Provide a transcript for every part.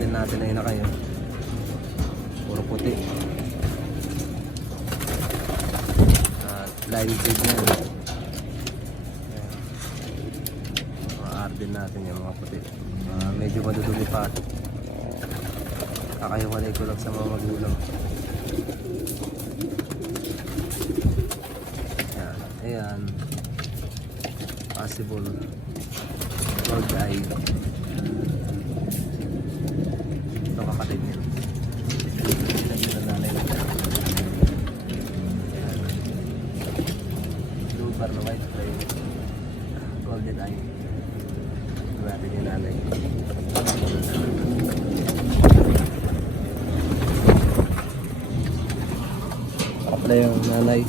Arden natin ay na kayo. Puro puti. At line feed na yun. Mga Arden natin yung mga puti. Medyo madudumi pa. Kakahiwalay ko lang sa mga magulang. Ayan, possible gold eye. Ito kapatid niya. Ito na nanay. Ayan, blue bar na white eye, golden eye. Ito natin yung nanay. Kapla yung nanay.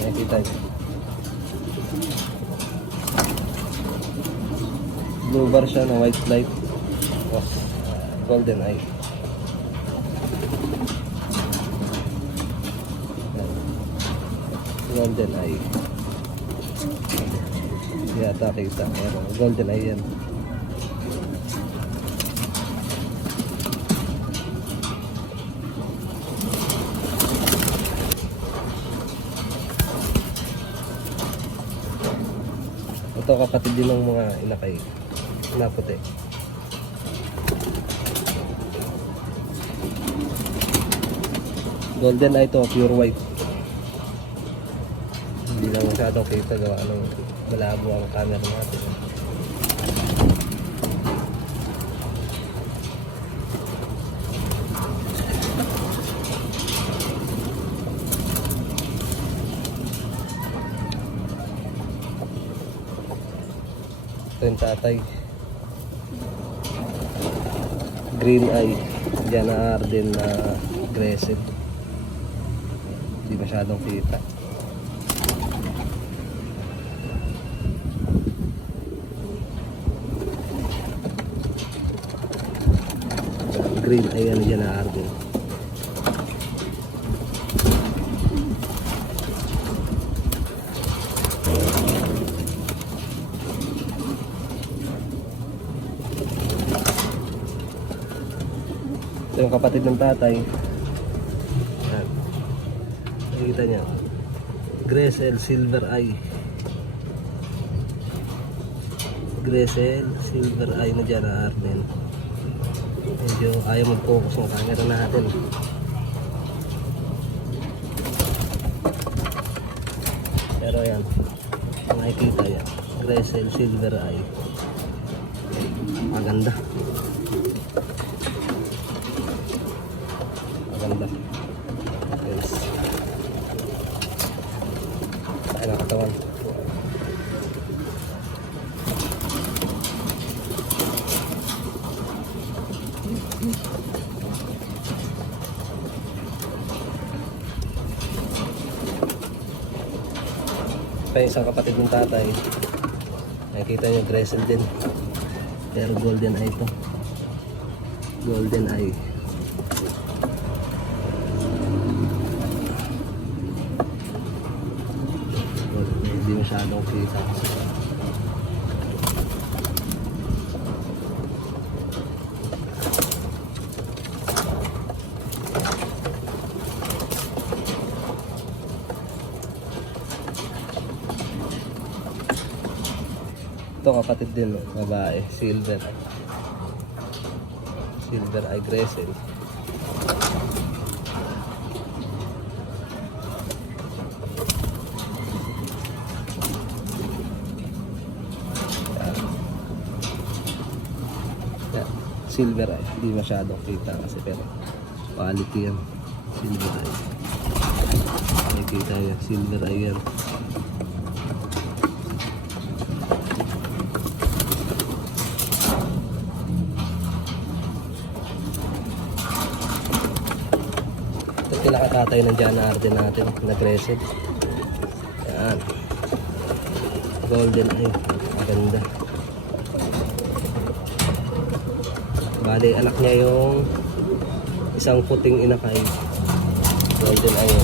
Nakikita nyo. Blue bar siya na white light. Was golden eye. Golden eye. Yata kita. Golden eye yan. Ito kapatid din ng mga inakay. Inaputi. Golden eye to, pure white. Hindi lang masyadong kita gawa ng malabo ang camera natin. Ito yung tatay. Green eye. Diyan na Arden na aggressive. Hindi masyadong kita. Green eye yan diyan na Arden. Ito yung kapatid ng tatay. Yan. Nakikita niya. Gressel Silver Eye. Gressel Silver Eye na dyan na Arden. Medyo ayaw mag-focus ng camera natin. Pero yan. Nakikita yan. Gressel Silver Eye. Maganda. Maganda. Yes. Tayo na katawan. Pa isang kapatid ng tatay. Nakikita nyo Gressel din. Pero golden eye to. Golden eye. Hindi masyadong kita. Ito kapatid din, babae, silver eye Gressel. Silver eye, hindi masyadong kita kasi pero quality yan. Silver eye, nakikita yan, silver eye yan. Ito pinakatatay ng John Arden natin na Gressel. Yan, golden eye, maganda. Bali, anak niya yung isang puting inakay. Golden eye.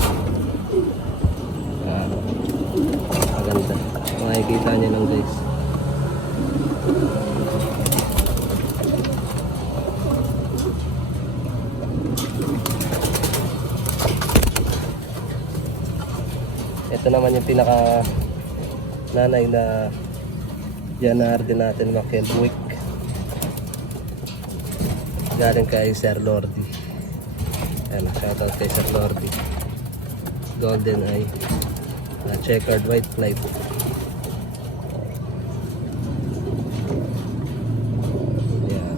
Maganda. Makikita niya lang guys. naman yung pinaka nanay na Janar din natin, McElwick. Galing kay Sir Lordy. Ayan, shoutout kay Sir Lordy. Golden Eye. Checkered white flight. Ayan.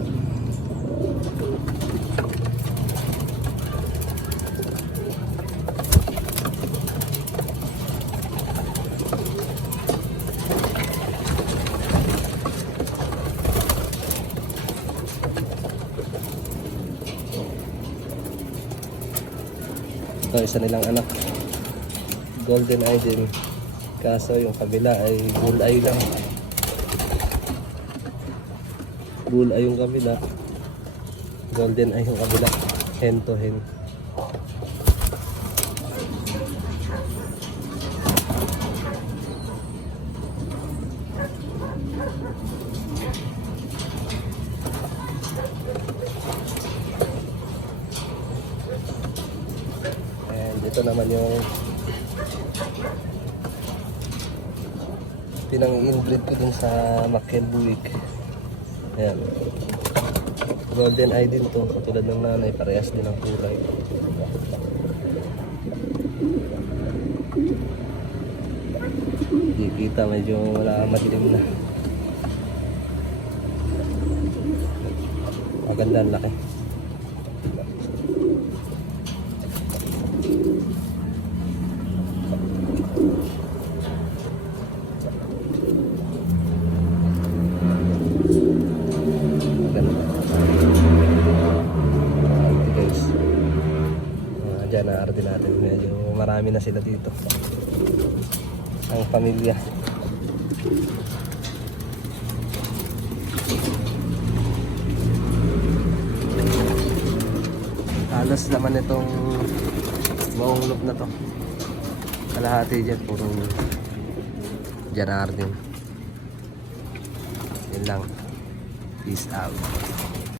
Ito, isa nilang anak. Golden Eye din. Kaso yung kabila ay bull eye lang. Bull eye yung kabila. Golden Eye yung kabila. Hen to hen. Ito naman yung pinang-inbreed ko dun sa McElwick. Ayan. Golden Eye din to, katulad ng nanay, parehas din ang kulay. Hindi kita, medyo wala, madilim na. Maganda ang laki. Na din natin, medyo marami na sila dito ang pamilya. Halos naman itong buong loop na to, kalahati dyan puro Janar din. Yun lang, peace out.